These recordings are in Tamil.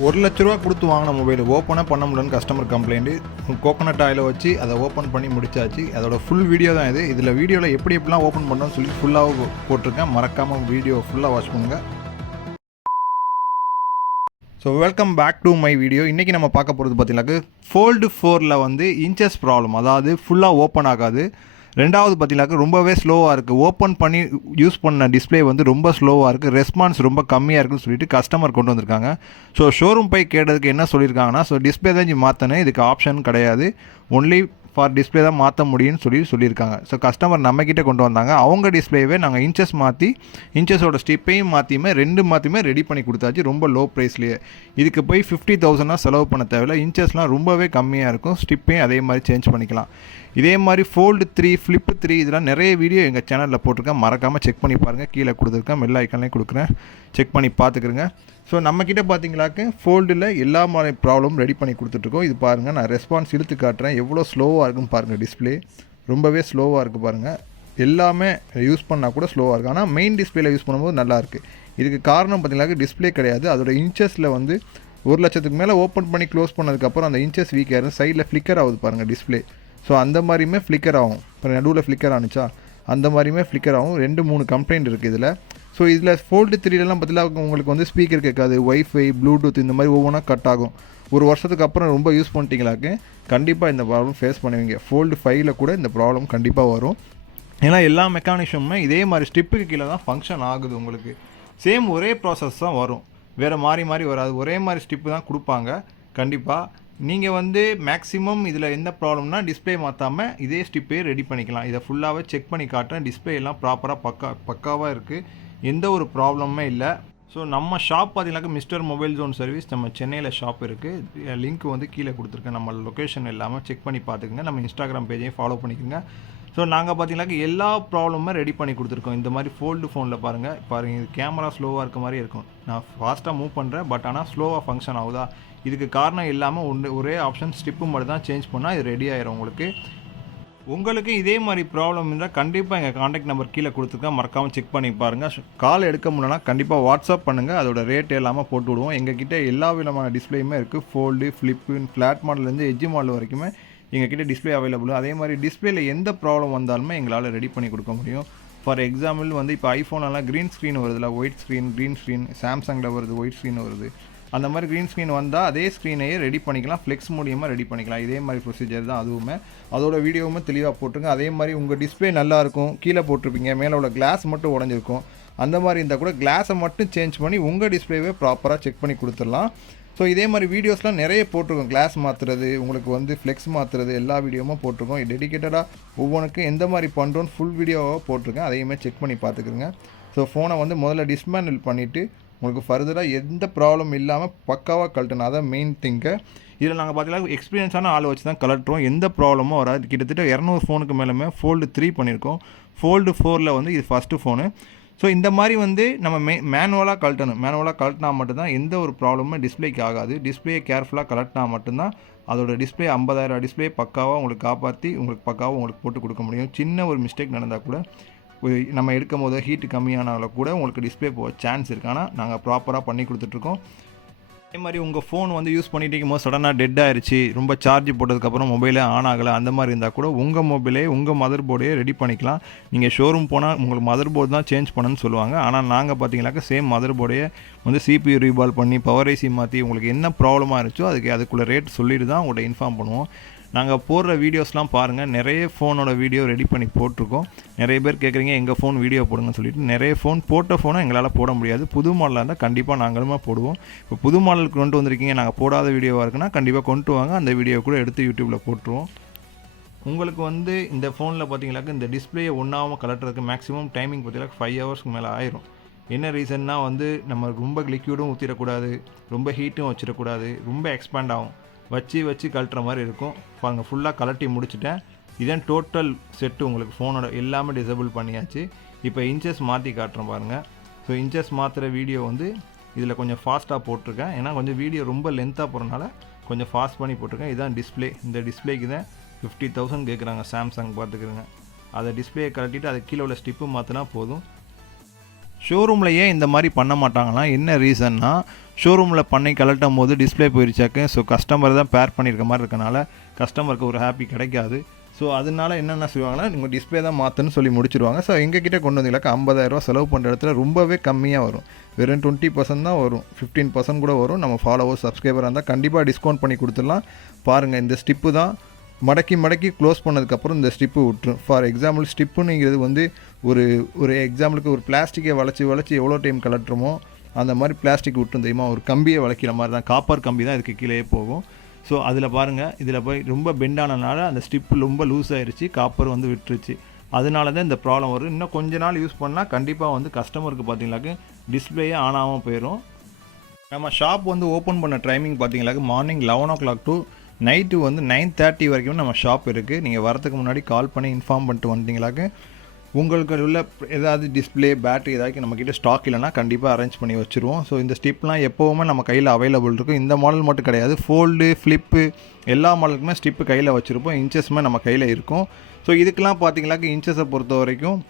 ரூ. 1,00,000 கொடுத்து வாங்கின மொபைல் ஓப்பனே பண்ண முடியலன்னு கஸ்டமர் கம்ப்ளைண்ட்டு. கோகோனட் ஆயிலை வச்சு அதை ஓப்பன் பண்ணி முடிச்சாச்சு. அதோட ஃபுல் வீடியோ தான் இது. இதில் வீடியோவில் எப்படிலாம் ஓப்பன் பண்ணணும்னு சொல்லி ஃபுல்லாக போட்டிருக்கேன். மறக்காமல் வீடியோ ஃபுல்லாக வாட்ச் பண்ணுங்கள். So welcome back to my video. இன்றைக்கி நம்ம பார்க்க போகிறது பார்த்தீங்கன்னாக்க ஃபோல்டு 4ல் வந்து இன்ச்சஸ் ப்ராப்ளம், அதாவது ஃபுல்லாக ஓப்பன் ஆகாது. ரெண்டாவது பார்த்தீங்கன்னாக்க ரொம்பவே ஸ்லோவாக இருக்குது. ஓப்பன் பண்ணி யூஸ் பண்ண டிஸ்பிளே வந்து ரொம்ப ஸ்லோவாக இருக்குது, ரெஸ்பான்ஸ் ரொம்ப கம்மியாக இருக்குன்னு சொல்லிட்டு கஸ்டமர் கொண்டு வந்திருக்காங்க. ஸோ ஷோரூம் போய் கேட்டதுக்கு என்ன சொல்லியிருக்காங்கன்னா, ஸோ டிஸ்பிளே தான் மாற்றணும், இதுக்கு ஆப்ஷன் கிடையாது, ஒன்லி ஃபார் டிஸ்பிளே தான் மாற்ற முடியும்னு சொல்லியிருக்காங்க. ஸோ கஸ்டமர் நம்மக்கிட்ட கொண்டு வந்தாங்க. அவங்க டிஸ்பிளேவே நாங்கள் இன்ச்சஸ் மாற்றி இன்ச்சஸோட ஸ்டிப்பையும் மாற்றியுமே ரெடி பண்ணி கொடுத்தாச்சு, ரொம்ப லோ ப்ரைஸ்லேயே. இதுக்கு போய் 50,000 செலவு பண்ண தேவையில்லை. இன்ச்சஸ்லாம் ரொம்பவே கம்மியாக இருக்கும், ஸ்டிப்பையும் அதே மாதிரி சேஞ்ச் பண்ணிக்கலாம். இதே மாதிரி ஃபோல்டு 3, ஃப்ளிப்பு 3 இதெல்லாம் நிறைய வீடியோ எங்கள் சேனலில் போட்டிருக்கேன். மறக்காமல் செக் பண்ணி பாருங்கள். கீழே கொடுத்துருக்கேன், மெல் ஐக்கானே கொடுக்குறேன், செக் பண்ணி பார்த்துக்குறேங்க. ஸோ நம்மக்கிட்ட பார்த்தீங்களாக்க ஃபோல்டில் எல்லா மாதிரி ப்ராப்ளமும் ரெடி பண்ணி கொடுத்துட்ருக்கோம். இது பாருங்கள், நான் ரெஸ்பான்ஸ் இழுத்து காட்டுறேன், எவ்வளோ ஸ்லோவாக இருக்குன்னு பாருங்கள். டிஸ்பிளே ரொம்பவே ஸ்லோவாக இருக்குது பாருங்கள். எல்லாமே யூஸ் பண்ணால் கூட ஸ்லோவாக இருக்குது, ஆனால் மெயின் டிஸ்பிளேயில் யூஸ் பண்ணும்போது நல்லாயிருக்கு. இதுக்கு காரணம் பார்த்தீங்கன்னாக்க டிஸ்பிளே கிடையாது, அதோட இன்ச்சஸில் வந்து 1,00,000க்கு மேலே ஓப்பன் பண்ணி க்ளோஸ் பண்ணதுக்கப்புறம் அந்த இன்ச்சஸ் வீக்காக இருக்கும், சைடில் ஃப்ளிக்கர் ஆகுது பாருங்கள் டிஸ்பிளே. ஸோ அந்த மாதிரியுமே ஃப்ளிக்கர் ஆகும். இப்போ நடுவில் ஃப்ளிக்கர் ஆனிச்சா, அந்த மாதிரியுமே ஃப்ளிக்கர் ஆகும். 2-3 கம்ப்ளைண்ட் இருக்குது இதில். ஸோ இதில் ஃபோல்டு 3லலாம் பார்த்தீங்கன்னா உங்களுக்கு வந்து ஸ்பீக்கர் கேட்காது, ஒய்ஃபை, ப்ளூடூத் இந்த மாதிரி ஒவ்வொன்றா கட் ஆகும். ஒரு வருஷத்துக்கு அப்புறம் ரொம்ப யூஸ் பண்ணிட்டீங்களாக்கு கண்டிப்பாக இந்த ப்ராப்ளம் ஃபேஸ் பண்ணுவீங்க. ஃபோல்டு 5ல் கூட இந்த ப்ராப்ளம் கண்டிப்பாக வரும். ஏன்னா எல்லா மெக்கானிசமுமே இதே மாதிரி ஸ்டிப்புக்கு கீழே தான் ஃபங்க்ஷன் ஆகுது. உங்களுக்கு சேம் ஒரே ப்ராசஸ் தான் வரும், வேறு மாறி வராது. ஒரே மாதிரி ஸ்டிப்பு தான் கொடுப்பாங்க. கண்டிப்பாக நீங்கள் வந்து மேக்ஸிமம் இதில் என்ன ப்ராப்ளம்னா டிஸ்பிளே மாற்றாமல் இதே ஸ்டிப்பே ரெடி பண்ணிக்கலாம். இதை ஃபுல்லாகவே செக் பண்ணி காட்டுறேன். டிஸ்பிளே எல்லாம் ப்ராப்பராக பக்காவாக இருக்குது, எந்த ஒரு ப்ராப்ளமே இல்லை. ஸோ நம்ம ஷாப் பார்த்தீங்கன்னாக்க மிஸ்டர் மொபைல் ஜோன் சர்வீஸ், நம்ம சென்னையில் ஷாப் இருக்குது. லிங்க் வந்து கீழே கொடுத்துருக்கேன், நம்ம லொக்கேஷன் எல்லாமே செக் பண்ணி பார்த்துக்குங்க. நம்ம இன்ஸ்டாகிராம் பேஜையும் ஃபாலோ பண்ணிக்கோங்க. ஸோ நாங்கள் பார்த்தீங்கன்னாக்க எல்லா ப்ராப்ளமுமே ரெடி பண்ணி கொடுத்துருக்கோம். இந்த மாதிரி ஃபோல்டு ஃபோனில் பாருங்கள், இது கேமரா ஸ்லோவாக இருக்க மாதிரி இருக்கும். நான் ஃபாஸ்ட்டாக மூவ் பண்ணுறேன், பட் ஆனால் ஸ்லோவாக ஃபங்க்ஷன் ஆகுதா? இதுக்கு காரணம் இல்லாமல் ஒரே ஆப்ஷன் ஸ்டிப்பு மட்டும் தான் சேஞ்ச் பண்ணால் இது ரெடி ஆயிரும். உங்களுக்கு இதே மாதிரி ப்ராப்ளம் இருந்தால் கண்டிப்பாக எங்கள் காண்டாக்ட் நம்பர் கீழே கொடுத்துருக்கேன், மறக்காமல் செக் பண்ணி பாருங்கள். கால் எடுக்க முடியலன்னா கண்டிப்பாக வாட்ஸ்அப் பண்ணுங்கள், அதோட ரேட் எல்லாமே போட்டு விடுவோம். எங்ககிட்ட எல்லா விதமான டிஸ்பிளேயுமே இருக்குது. ஃபோல்டு, ஃப்ளிப்பு, ஃப்ளாட் மாடல்லேருந்து எட்ஜ் மாடல் வரைக்குமே எங்ககிட்ட டிஸ்பிளே அவைலபிள். அதே மாதிரி டிஸ்பிளேல எந்த ப்ராப்ளம் வந்தாலுமே எங்களால் ரெடி பண்ணி கொடுக்க முடியும். ஃபார் எக்ஸாம்பிள் வந்து இப்போ ஐஃபோனெல்லாம் க்ரீன் ஸ்க்ரீன் வருதுல, ஒயிட் ஸ்க்ரீன், க்ரீன் ஸ்க்ரீன், சாம்சங்கில் வருது ஒயிட் ஸ்க்ரீன் வருது. அந்த மாதிரி க்ரீன் ஸ்க்ரீன் வந்தால் அதே ஸ்க்ரீனையே ரெடி பண்ணிக்கலாம், ஃப்ளெக்ஸ் மூலியமாக ரெடி பண்ணிக்கலாம். இதே மாதிரி ப்ரொசீஜர் தான் அதுவுமே. அதோட வீடியோவுமே தெளிவாக போட்டுருங்க. அதே மாதிரி உங்கள் டிஸ்பிளே நல்லாயிருக்கும், கீழே போட்டிருப்பீங்க, மேலே உள்ள கிளாஸ் மட்டும் உடஞ்சிருக்கும். அந்த மாதிரி இருந்தால் கூட கிளாஸை மட்டும் சேஞ்ச் பண்ணி உங்கள் டிஸ்பிளேவே ப்ராப்பராக செக் பண்ணி கொடுத்துடலாம். ஸோ இதே மாதிரி வீடியோஸ்லாம் நிறைய போட்டிருக்கோம். கிளாஸ் மாற்றுறது, உங்களுக்கு வந்து ஃப்ளெக்ஸ் மாற்றுறது, எல்லா வீடியோவும் போட்டிருக்கோம். டெடிக்கேட்டடாக ஒவ்வொன்றுக்கும் எந்த மாதிரி பண்ணுறோன்னு ஃபுல் வீடியோவாக போட்டிருக்கேன், அதையுமே செக் பண்ணி பார்த்துக்குறேங்க. ஸோ ஃபோனை வந்து முதல்ல டிஸ்மேண்டில் பண்ணிவிட்டு உங்களுக்கு ஃபர்தராக எந்த ப்ராப்ளம் இல்லாமல் பக்காவாக கழட்டணும், அதான் மெயின் திங்கு. இதில் நாங்கள் பார்த்தீங்கன்னா எக்ஸ்பீரியன்ஸான ஆள் வச்சு தான் கலட்டுறோம், எந்த ப்ராப்ளமும் வராது. கிட்டத்தட்ட 200 ஃபோனுக்கு மேலே ஃபோல்டு 3 பண்ணியிருக்கோம். ஃபோல்டு 4ல் வந்து இது ஃபஸ்ட்டு ஃபோனு. ஸோ இந்த மாதிரி வந்து நம்ம மேனுவலாக கழட்டணும். மேனுவலாக கழட்டினா மட்டும்தான் எந்த ஒரு ப்ராப்ளமுமே டிஸ்பிளேக்கு ஆகாது. டிஸ்பிளேயை கேர்ஃபுல்லாக கலட்டினா மட்டும்தான் அதோட டிஸ்பிளே 50,000 டிஸ்பிளே பக்காவாக உங்களுக்கு காப்பாற்றி உங்களுக்கு போட்டு கொடுக்க முடியும். சின்ன ஒரு மிஸ்டேக் நடந்தால் கூட நம்ம எடுக்கும் போது ஹீட்டு கம்மியானாலும் கூட உங்களுக்கு டிஸ்பிளே போக சான்ஸ் இருக்குது. ஆனால் நாங்கள் ப்ராப்பராக பண்ணி கொடுத்துட்ருக்கோம். அதே மாதிரி உங்கள் ஃபோன் வந்து யூஸ் பண்ணிட்டு இருக்கும்போது சடனாக டெட் ஆயிடுச்சு, ரொம்ப சார்ஜ் போட்டதுக்கப்புறம் மொபைலே ஆன் ஆகலை, அந்த மாதிரி இருந்தால் கூட உங்கள் மொபைலே உங்கள் மதர் போர்டே ரெடி பண்ணிக்கலாம். நீங்கள் ஷோரூம் போனால் உங்களுக்கு மதர் போர்டு தான் சேஞ்ச் பண்ணணும்னு சொல்லுவாங்க. ஆனால் நாங்கள் பார்த்தீங்கன்னாக்கா சேம் மதர் போர்டையே வந்து CPU ரீபால் பண்ணி பவர் ஐசி மாற்றி உங்களுக்கு என்ன ப்ராப்ளமாக இருந்துச்சோ அதுக்குள்ளே ரேட் சொல்லிட்டு தான் உங்கள்கிட்ட இன்ஃபார்ம் பண்ணுவோம். நாங்கள் போடுற வீடியோஸ்லாம் பாருங்கள், நிறைய ஃபோனோட வீடியோ ரெடி பண்ணி போட்டிருக்கோம். நிறைய பேர் கேட்குறீங்க எங்கள் ஃபோன் வீடியோ போடுங்கன்னு சொல்லிட்டு. நிறைய போட்ட ஃபோனை எங்களால் போட முடியாது. புது மாடலாக இருந்தால் கண்டிப்பாக நாங்களுமே போடுவோம். இப்போ புது மாடலுக்கு கொண்டு வந்திருக்கீங்க, நாங்கள் போடாத வீடியோவாக இருக்குன்னா கண்டிப்பாக கொண்டு வாங்க, அந்த வீடியோ கூட எடுத்து யூடியூப்பில் போட்டுருவோம். உங்களுக்கு வந்து இந்த ஃபோனில் பார்த்தீங்கன்னாக்க இந்த டிஸ்பிளேயை ஒன்றாமல் கலட்டுறதுக்கு மேக்ஸிமம் டைமிங் பார்த்தீங்கன்னா 5 ஹவர்ஸ்க்கு மேலே ஆயிரும். என்ன ரீசன்னா வந்து நம்ம ரொம்ப லிக்யூடும் ஊற்றிடக்கூடாது, ரொம்ப ஹீட்டும் வச்சிடக்கூடாது, ரொம்ப எக்ஸ்பேண்ட் ஆகும், வச்சு கழட்டுற மாதிரி இருக்கும். பாருங்கள், ஃபுல்லாக கலட்டி முடிச்சுட்டேன். இதன் டோட்டல் செட்டு உங்களுக்கு ஃபோனோட எல்லாமே டிசேபிள் பண்ணியாச்சு. இப்போ இன்ச்சஸ் மாற்றி காட்டுறேன் பாருங்கள். ஸோ இன்ச்சஸ் மாற்றுற வீடியோ வந்து இதில் கொஞ்சம் ஃபாஸ்ட்டாக போட்டிருக்கேன், ஏன்னா கொஞ்சம் வீடியோ ரொம்ப லென்த்தாக போகிறனால கொஞ்சம் ஃபாஸ்ட் பண்ணி போட்டிருக்கேன். இதுதான் டிஸ்பிளே. இந்த டிஸ்பிளேக்கு தான் 50,000 கேட்குறாங்க சாம்சங். பார்த்துக்கிறேங்க, அதை டிஸ்பிளேயை கலட்டிட்டு அதை கீழே உள்ள ஸ்டிப்பு மாற்றினா போதும். ஷோரூமில் ஏன் இந்த மாதிரி பண்ண மாட்டாங்கன்னா என்ன ரீசன்னா, ஷோரூமில் பண்ணி கலட்டும் போது டிஸ்பிளே போயிடுச்சாக்கு. ஸோ கஸ்டமர் தான் பேர் பண்ணியிருக்க மாதிரி இருக்கனால கஸ்டமருக்கு ஒரு ஹாப்பி கிடைக்காது. ஸோ அதனால என்னென்ன செய்வாங்கன்னா நீங்கள் டிஸ்பிளே தான் மாற்றணும்னு சொல்லி முடிச்சிடுவாங்க. ஸோ எங்ககிட்ட கொண்டு வந்தீங்களாக்கா 50,000 செலவு பண்ணுற இடத்துல ரொம்பவே கம்மியாக வரும். வெறும் 20% தான் வரும், 15% கூட வரும். நம்ம ஃபாலோவர்ஸ் சப்ஸ்கிரைபராக இருந்தால் கண்டிப்பாக டிஸ்கவுண்ட் பண்ணி கொடுத்துடலாம். பாருங்கள், இந்த ஸ்டிப்பு தான் மடக்கி க்ளோஸ் பண்ணதுக்கப்புறம் இந்த ஸ்டிப்பு விட்டுரும். ஃபார் எக்ஸாம்பிள் ஸ்டிப்புங்கிறது வந்து ஒரு எக்ஸாம்பிளுக்கு ஒரு பிளாஸ்டிக்கை வளைச்சி எவ்வளோ டைம் கலட்டுறோமோ அந்த மாதிரி பிளாஸ்டிக் விட்டுரும் தெரியுமா. ஒரு கம்பியை வளைக்கிற மாதிரி தான், காப்பர் கம்பி தான் இதுக்கு கீழே போகும். ஸோ அதில் பாருங்கள், இதில் போய் ரொம்ப பெண்டானனால அந்த ஸ்டிப்பு ரொம்ப லூஸ் ஆகிடுச்சு, காப்பர் வந்து விட்டுருச்சு. அதனால தான் இந்த ப்ராப்ளம் வரும். இன்னும் கொஞ்ச நாள் யூஸ் பண்ணால் கண்டிப்பாக வந்து கஸ்டமருக்கு பார்த்தீங்களாக்கு டிஸ்பிளேயே ஆன் ஆகாமல் போயிடும். நம்ம ஷாப் வந்து ஓப்பன் பண்ண டைமிங் பார்த்தீங்களாக்கு மார்னிங் 11 o'clock டு நைட்டு வந்து 9:30 வரைக்கும் நம்ம ஷாப் இருக்குது. நீங்கள் வரதுக்கு முன்னாடி கால் பண்ணி இன்ஃபார்ம் பண்ணிட்டு வந்துட்டீங்களாக்கு உங்களுக்கு உள்ள ஏதாவது டிஸ்பிளே பேட்டரி ஏதாவது நம்மக்கிட்ட ஸ்டாக் இல்லைனா கண்டிப்பாக அரேஞ்ச் பண்ணி வச்சுருவோம். ஸோ இந்த ஸ்டிப்லாம் எப்போவுமே நம்ம கையில் அவைலபிள் இருக்கும். இந்த மாடல் மட்டும் கிடையாது, ஃபோல்டு, ஃப்ளிப்பு எல்லா மாடலுக்குமே ஸ்டிப்பு கையில் வச்சுருப்போம். இன்ச்சஸுமே நம்ம கையில் இருக்கும். ஸோ இதுக்கெலாம் பார்த்தீங்கன்னாக்க இன்ச்சஸை பொறுத்த வரைக்கும்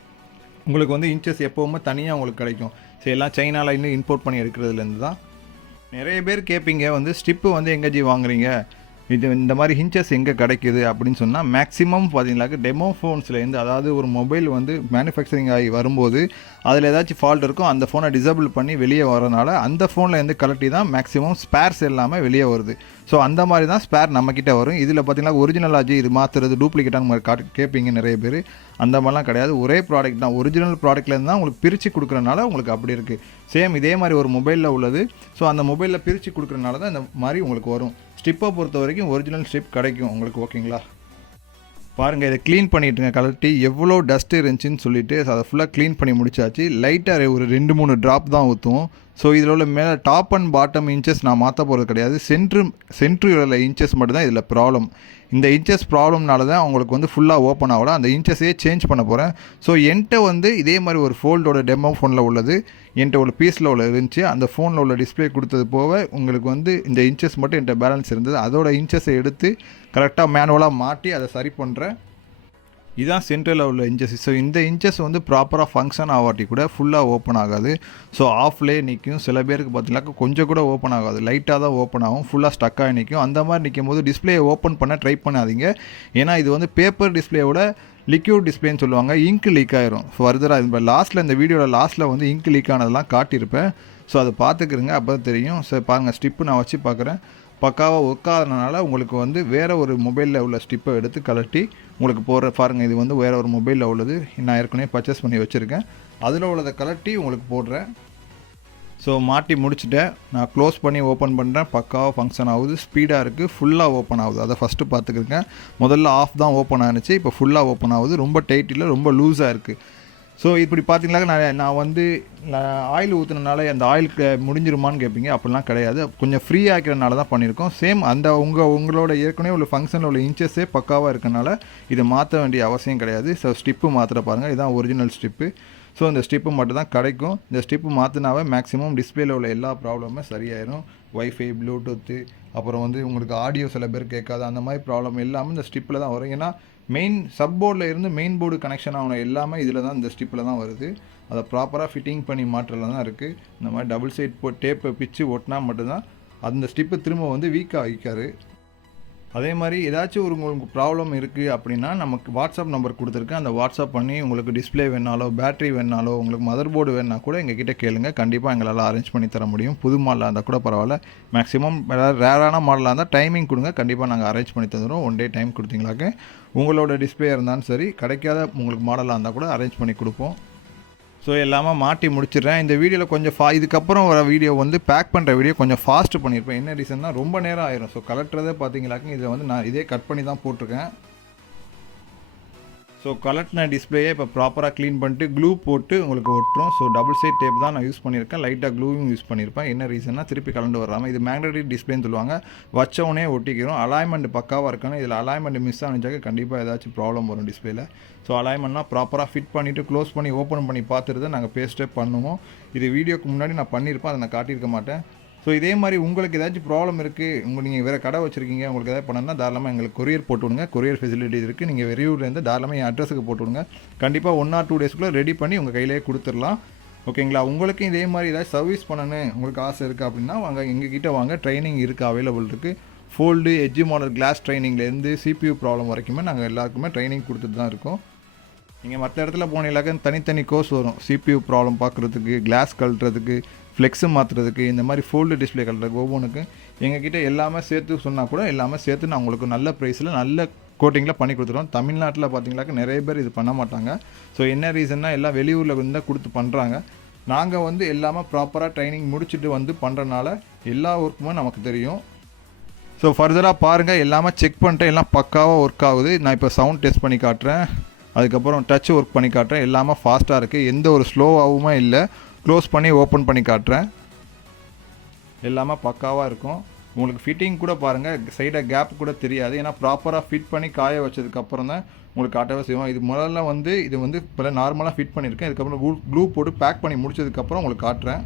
உங்களுக்கு வந்து இன்ச்சஸ் எப்போவுமே தனியாக உங்களுக்கு கிடைக்கும். ஸோ எல்லாம் சைனாவில் இன்னும் இம்போர்ட் பண்ணி எடுக்கிறதுலேருந்து தான். நிறைய பேர் கேட்பீங்க வந்து ஸ்டிப்பு வந்து எங்கே வாங்குறீங்க, இது இந்த மாதிரி ஹின்ச்சஸ் எங்கே கிடைக்குது அப்படின்னு சொன்னால் மேக்ஸிமம் பார்த்தீங்கன்னாக்க டெமோ ஃபோன்ஸ்லேருந்து, அதாவது ஒரு மொபைல் வந்து மேனுஃபேக்சரிங் ஆகி வரும்போது அதில் ஏதாச்சும் ஃபால்ட் இருக்கும், அந்த ஃபோனை டிசேபிள் பண்ணி வெளியே வரனால அந்த ஃபோனில் இருந்து கலட்டி தான் மேக்ஸிமம் ஸ்பேர்ஸ் எல்லாமே வெளியே வருது. ஸோ அந்த மாதிரி தான் ஸ்பேர் நம்மக்கிட்ட வரும். இதில் பார்த்தீங்கன்னா ஒரிஜினலாக இது மாற்றுறது டூப்ளிகேட்டாக கேட்பீங்க நிறைய பேர். அந்த மாதிரிலாம் கிடையாது, ஒரே ப்ராடக்ட் தான். ஒரிஜினல் ப்ராடக்ட்லேருந்து தான் உங்களுக்கு பிரித்து கொடுக்குறனால உங்களுக்கு அப்படி இருக்குது. சேம் இதே மாதிரி ஒரு மொபைலில் உள்ளது. ஸோ அந்த மொபைலில் பிரித்து கொடுக்குறனால தான் இந்த மாதிரி உங்களுக்கு வரும். ஸ்டிப்பை பொறுத்த வரைக்கும் ஒரிஜினல் ஸ்டிப் கிடைக்கும் உங்களுக்கு. ஓகேங்களா, பாருங்கள், இதை க்ளீன் பண்ணிட்டுங்க. கலட்டி எவ்வளோ டஸ்ட்டு இருந்துச்சுன்னு சொல்லிவிட்டு அதை ஃபுல்லாக க்ளீன் பண்ணி முடிச்சாச்சு. லைட்டாக ஒரு 2-3 ட்ராப் தான் ஊற்றுவோம். ஸோ இதில் உள்ள மேலே டாப் அண்ட் பாட்டம் இன்ச்சஸ் நான் மாற்ற போகிறது கிடையாது. சென்ட்ரு உள்ள இன்ச்சஸ் மட்டும் தான் இதில் ப்ராப்ளம். இந்த இன்ச்சஸ் ப்ராப்ளம்னால தான் உங்களுக்கு வந்து ஃபுல்லாக ஓப்பன் ஆகல. அந்த இன்ச்சஸே சேஞ்ச் பண்ண போகிறேன். ஸோ என்கிட்ட வந்து இதே மாதிரி ஒரு ஃபோல்டோட டெமோ ஃபோனில் உள்ளது என்கிட்ட ஒரு பீஸில் உள்ள இருந்துச்சு. அந்த ஃபோனில் உள்ள டிஸ்பிளே கொடுத்தது போக உங்களுக்கு வந்து இந்த இன்ச்சஸ் மட்டும் என்கிட்ட பேலன்ஸ் இருந்தது. அதோட இன்ச்சஸை எடுத்து கரெக்டாக மேனுவலாக மாட்டி அதை சரி பண்ணுறேன். இதுதான் சென்ட்ரலில் உள்ள இன்ச்சஸ். ஸோ இந்த இன்ச்சஸ் வந்து ப்ராப்பராக ஃபங்க்ஷன் ஆகாட்டி கூட ஃபுல்லாக ஓப்பன் ஆகாது. ஸோ ஆஃப்லேயே நிற்கும். சில பேருக்கு பார்த்தீங்கன்னாக்கா கொஞ்சம் கூட ஓப்பன் ஆகாது, லைட்டாக தான் ஓப்பன் ஆகும், ஃபுல்லாக ஸ்டக்காகி நிற்கும். அந்த மாதிரி நிற்கும் போது டிஸ்பிளேயை ஓப்பன் பண்ண ட்ரை பண்ணாதீங்க. ஏன்னா இது வந்து பேப்பர் டிஸ்பிளேயோட லிக்யூட் டிஸ்பிளேன்னு சொல்லுவாங்க. இங்க் லீக் ஆயிரும். ஃபர்தராக இப்போ லாஸ்ட்டில் இந்த வீடியோவில் லாஸ்ட்டில் வந்து இங்க் லீக் ஆனதெல்லாம் காட்டியிருப்பேன். ஸோ அதை பார்த்துக்கிறங்க, அப்போ தான் தெரியும். ஸோ பாருங்கள், ஸ்டிப்பு நான் வச்சு பார்க்குறேன். பக்காவாக ஒர்க் ஆகிறதுனால உங்களுக்கு வந்து வேறு ஒரு மொபைலில் உள்ள ஸ்டிப்பை எடுத்து கலட்டி உங்களுக்கு போடுற பாருங்கள். இது வந்து வேறு ஒரு மொபைலில் உள்ளது, நான் ஏற்கனவே பர்ச்சேஸ் பண்ணி வச்சுருக்கேன். அதில் உள்ளதை கலட்டி உங்களுக்கு போடுறேன். ஸோ மாட்டி முடிச்சுட்டேன். நான் க்ளோஸ் பண்ணி ஓப்பன் பண்ணுறேன். பக்காவாக ஃபங்க்ஷன் ஆகுது, ஸ்பீடாக இருக்குது, ஃபுல்லாக ஓப்பன் ஆகுது. அதை ஃபஸ்ட்டு பார்த்துக்கிறேங்க. முதல்ல ஆஃப் தான் ஓப்பன் ஆனிச்சு, இப்போ ஃபுல்லாக ஓப்பன் ஆகுது. ரொம்ப டைட் இல்லை, ரொம்ப லூஸாக இருக்குது. ஸோ இப்படி பார்த்தீங்கன்னாக்க நான் வந்து ஆயில் ஊற்றுனனால அந்த ஆயிலுக்கு முடிஞ்சிருமான்னு கேட்பீங்க. அப்படிலாம் கிடையாது, கொஞ்சம் ஃப்ரீ ஆக்கிறனால தான் பண்ணியிருக்கோம். சேம் அந்த உங்களோட ஏற்கனவே உள்ள ஃபங்க்ஷனில் உள்ள இன்ச்சஸே பக்காவாக இருக்கனால இதை மாற்ற வேண்டிய அவசியம் கிடையாது. ஸோ ஸ்டிப்பு மாத்திர பாருங்கள், இதுதான் ஒரிஜினல் ஸ்டிப்பு. ஸோ இந்த ஸ்டிப்பு மட்டும் தான் கிடைக்கும். இந்த ஸ்டிப்பு மாற்றினாவே மேக்ஸிமம் டிஸ்பிளேல உள்ள எல்லா ப்ராப்ளமுமே சரியாயிடும். வைஃபை, ப்ளூடூத்து, அப்புறம் வந்து உங்களுக்கு ஆடியோ சில பேர் கேட்காது, அந்த மாதிரி ப்ராப்ளம் எல்லாமே இந்த ஸ்டிப்பில் தான் வரும். ஏன்னா மெயின் சப்போர்டில் இருந்து மெயின் போர்டு கனெக்ஷன் ஆகணும் எல்லாமே இதில் தான், இந்த ஸ்டிப்பில் தான் வருது. அதை ப்ராப்பராக ஃபிட்டிங் பண்ணி மாற்றலாம் தான் இருக்குது. இந்த மாதிரி டபுள் சைட் டேப்பை பிச்சு ஒட்டினா மட்டும்தான் அந்த ஸ்டிப்பு திரும்ப வந்து வீக்காக வைக்காது. அதே மாதிரி ஏதாச்சும் உங்களுக்கு ப்ராப்ளம் இருக்குது அப்படின்னா நமக்கு வாட்ஸ்அப் நம்பர் கொடுத்துருக்கேன். அந்த வாட்ஸ்அப் பண்ணி உங்களுக்கு டிஸ்பிளே வேணாலோ, பேட்டரி வேணாலோ, உங்களுக்கு மதர் போர்டு வேணால் கூட எங்ககிட்ட கேளுங்க. கண்டிப்பாக எங்களால் அரேஞ்ச் பண்ணி தர முடியும். புது மாடலாக இருந்தால் கூட பரவாயில்ல. மேக்ஸிமம் ரேரான மாடலாக இருந்தால் டைமிங் கொடுங்க, கண்டிப்பாக நாங்கள் அரேஞ்ச் பண்ணி தந்துடுவோம். 1 day டைம் கொடுத்தீங்களாக்க உங்களோட டிஸ்பிளே இருந்தாலும் சரி, கிடைக்காத உங்களுக்கு மாடலாக இருந்தால் கூட அரேஞ்ச் பண்ணி கொடுப்போம். ஸோ எல்லாமே மாட்டி முடிச்சிடுறேன். இந்த வீடியோவில் கொஞ்சம் இதுக்கப்புறம் வர வீடியோ வந்து பேக் பண்ணுற வீடியோ கொஞ்சம் ஃபாஸ்ட் பண்ணியிருப்பேன். என்ன ரீசன்னா ரொம்ப நேரம் ஆயிரும். ஸோ கலட்டுறதே பார்த்தீங்களாக்க இதை வந்து நான் இதே கட் பண்ணி தான் போட்டிருக்கேன். ஸோ கலட்டின டிஸ்பிளேயே இப்போ ப்ராப்பராக க்ளீன் பண்ணிட்டு க்ளூ போட்டு உங்களுக்கு ஒட்டுரும். ஸோ டபுள் சைட் டேப் தான் நான் யூஸ் பண்ணியிருக்கேன். லைட்டாக க்ளூவும் யூஸ் பண்ணியிருப்பேன். என்ன ரீசன்னா திருப்பி கலண்டு வராமல். இது மேக்னெட்டிக் டிஸ்பிளேன்னு சொல்லுவாங்க. வச்சவனே ஒட்டிக்கிறோம். அலைன்மெண்ட் பக்காவாக இருக்கணும். இதில் அலைன்மெண்ட் மிஸ் ஆனிச்சாக்க கண்டிப்பாக ஏதாச்சும் ப்ராப்ளம் வரும் டிஸ்பிளேல. ஸோ அலைன்மெண்ட்னா ப்ராப்பராக ஃபிட் பண்ணிவிட்டு க்ளோஸ் பண்ணி ஓப்பன் பண்ணி பார்த்துட்டு நாங்கள் பேஸ்ட்டே பண்ணுவோம். இது வீடியோக்கு முன்னாடி நான் பண்ணியிருப்பேன், அதை நான் காட்டியிருக்க மாட்டேன். ஸோ இதே மாதிரி உங்களுக்கு ஏதாச்சும் ப்ராப்ளம் இருக்குது, நீங்கள் வேறு கடை வச்சுருக்கீங்க, உங்களுக்கு எதாவது பண்ணணும்னா தாராளமாக எங்களுக்கு கொரியர் போட்டு விடுங்க. கொரியர் ஃபெசிலிட்டிஸ் இருக்குது. நீங்கள் வெளியூர்லேருந்து தாராளமாக என் அட்ரஸுக்கு போட்டு விடுங்க. கண்டிப்பாக 1 or 2 days ரெடி பண்ணி உங்கள் கையிலேயே கொடுத்துடலாம். ஓகேங்களா. உங்களுக்கும் இதே மாதிரி ஏதாவது சர்வீஸ் பண்ணணும் உங்களுக்கு ஆசை இருக்குது அப்படின்னா வாங்க, எங்ககிட்ட வாங்க. ட்ரைனிங் இருக்குது, அவைலபிள் இருக்குது. ஃபோல்டு எட்ஜ் மாடல் கிளாஸ் ட்ரைனிங்லேருந்து CPU ப்ராப்ளம் வரைக்குமே நாங்கள் எல்லாருக்குமே ட்ரைனிங் கொடுத்துட்டு தான் இருக்கோம். நீங்கள் மற்ற இடத்துல போனீங்களாக்க தனித்தனி கோர்ஸ் வரும். CPU ப்ராப்ளம் பார்க்குறதுக்கு, கிளாஸ் கழட்டுறதுக்கு, ஃப்ளெக்ஸு மாற்றுறதுக்கு, இந்த மாதிரி ஃபோல்டு டிஸ்பிளே கழட்டுறதுக்கு ஒவ்வொன்றுக்கும் எங்ககிட்ட எல்லாமே சேர்த்து சொன்னால் கூட எல்லாமே சேர்த்து நான் உங்களுக்கு நல்ல ப்ரைஸில் நல்ல கோட்டிங்கில் பண்ணி கொடுத்துருவோம். தமிழ்நாட்டில் பார்த்தீங்கன்னாக்க நிறைய பேர் இது பண்ண மாட்டாங்க. ஸோ என்ன ரீசன்னா எல்லாம் வெளியூரில் வந்து கொடுத்து பண்ணுறாங்க. நாங்கள் வந்து எல்லாமே ப்ராப்பராக ட்ரைனிங் முடிச்சுட்டு வந்து பண்ணுறனால எல்லா ஒர்க்குமே நமக்கு தெரியும். ஸோ ஃபர்தராக பாருங்கள், எல்லாமே செக் பண்ணிட்டு எல்லாம் பக்காவாக ஒர்க் ஆகுது. நான் இப்போ சவுண்ட் டெஸ்ட் பண்ணி காட்டுறேன், அதுக்கப்புறம் டச் ஒர்க் பண்ணி காட்டுறேன். எல்லாமே ஃபாஸ்ட்டாக இருக்குது, எந்த ஒரு ஸ்லோவாகவுமே இல்லை. க்ளோஸ் பண்ணி ஓப்பன் பண்ணி காட்டுறேன், எல்லாமே பக்காவாக இருக்கும். உங்களுக்கு ஃபிட்டிங் கூட பாருங்கள், சைடாக கேப் கூட தெரியாது. ஏன்னா ப்ராப்பராக ஃபிட் பண்ணி காய வச்சதுக்கப்புறம் தான் உங்களுக்கு காட்டவே செய்வோம். இது முதல்ல வந்து இது வந்து இப்போ நார்மலாக ஃபிட் பண்ணியிருக்கேன். இதுக்கப்புறம் க்ளூ போட்டு பேக் பண்ணி முடிச்சதுக்கப்புறம் உங்களுக்கு காட்டுறேன்.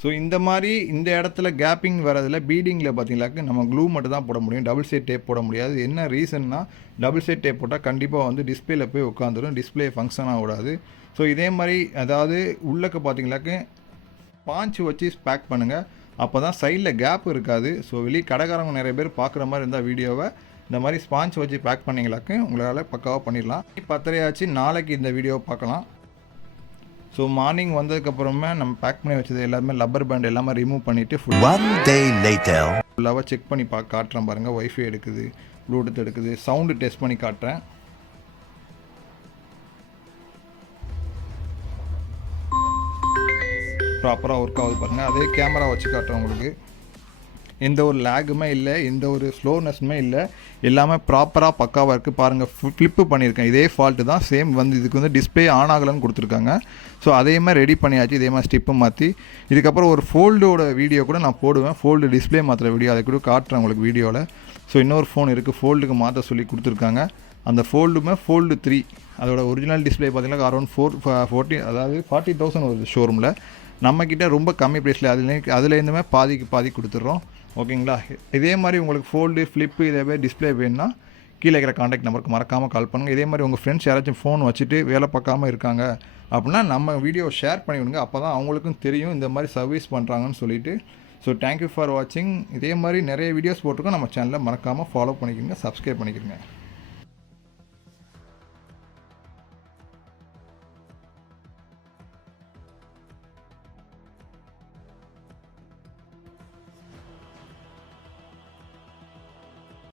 ஸோ இந்த மாதிரி இந்த இடத்துல கேப்பிங் வரதில் பீடிங்கில் பார்த்தீங்கன்னாக்க நம்ம க்ளூ மட்டும் தான் போட முடியும், டபுள் சைட் டேப் போட முடியாது. என்ன ரீசன்னா டபுள் சைட் டேப் போட்டால் கண்டிப்பாக வந்து டிஸ்பிளேல போய் உட்காந்துரும், டிஸ்பிளே ஃபங்க்ஷன் ஆகாது. ஸோ இதே மாதிரி அதாவது உள்ளக்க பார்த்தீங்கன்னாக்க பாஞ்சு வச்சு பேக் பண்ணுங்கள், அப்போ தான் சைடில் கேப் இருக்காது. ஸோ வெளியே கடைக்காரங்க நிறைய பேர் பார்க்குற மாதிரி இருந்தால் வீடியோவை இந்த மாதிரி ஸ்பாஞ்ச் வச்சு பேக் பண்ணிங்களாக்க உங்களால் பக்காவாக பண்ணிடலாம். 10:30 ஆச்சு, நாளைக்கு இந்த வீடியோவை பார்க்கலாம். ஸோ மார்னிங் வந்ததுக்கப்புறமே நம்ம பேக் பண்ணி வச்சது எல்லாமே லப்பர் பேண்ட் எல்லாமே ரிமூவ் பண்ணிவிட்டு ஃபுல்லாக செக் பண்ணி காட்டுறேன் பாருங்கள். ஒய்ஃபை எடுக்குது, ப்ளூடூத் எடுக்குது, சவுண்டு டெஸ்ட் பண்ணி காட்டுறேன். ப்ராப்பராக ஒர்க் ஆகுது பாருங்கள். அதே கேமரா வச்சு காட்டுறேன் உங்களுக்கு. எந்த ஒரு லேகுமே இல்லை, எந்த ஒரு ஸ்லோனஸுமே இல்லை, எல்லாமே ப்ராப்பராக பக்காவாக இருக்குது பாருங்கள். ஃப்ளிப்பு பண்ணியிருக்கேன், இதே ஃபால்ட்டு தான் சேம் வந்து இதுக்கு வந்து டிஸ்பிளே ஆன் ஆகலன்னு கொடுத்துருக்காங்க. ஸோ அதே மாதிரி ரெடி பண்ணியாச்சு, இதே மாதிரி ஸ்டிப்பு மாற்றி. இதுக்கப்புறம் ஒரு ஃபோல்டோட வீடியோ கூட நான் போடுவேன், ஃபோல்டு டிஸ்பிளே மாற்றுற வீடியோ, அதை கூட காட்டுறேன் உங்களுக்கு வீடியோவில். ஸோ இன்னொரு ஃபோன் இருக்குது, ஃபோல்டுக்கு மாற்ற சொல்லி கொடுத்துருக்காங்க. அந்த ஃபோல்டுமே ஃபோல்டு 3, அதோட ஒரிஜினல் டிஸ்பிளே பார்த்தீங்கன்னா அரௌண்ட் 40 அதாவது 40,000 வருது ஷோரூமில். நம்மக்கிட்ட ரொம்ப கம்மி ப்ரைஸில் அதுலேருந்துமே பாதி கொடுத்துட்றோம். ஓகேங்களா. இதே மாதிரி உங்களுக்கு ஃபோல்டு ஃப்ளிப்பு இதே டிஸ்பிளே வேணும்னா கீழே இருக்கிற காண்டாக்ட் நம்பருக்கு மறக்காமல் கால் பண்ணுங்கள். இதே மாதிரி உங்கள் ஃப்ரெண்ட்ஸ் யாராச்சும் ஃபோன் வச்சுட்டு வேலை பார்க்காம இருக்காங்க அப்படின்னா நம்ம வீடியோ ஷேர் பண்ணி விடுங்க, அப்போ தான் அவங்களுக்கும் தெரியும் இந்த மாதிரி சர்வீஸ் பண்ணுறாங்கன்னு சொல்லிட்டு. ஸோ தேங்க்யூ ஃபார் வாட்சிங். இதே மாதிரி நிறைய வீடியோஸ் போட்டிருக்கோம் நம்ம சேனலில், மறக்காமல் ஃபாலோ பண்ணிக்கோங்க, சப்ஸ்கிரைப் பண்ணிக்கிறங்க.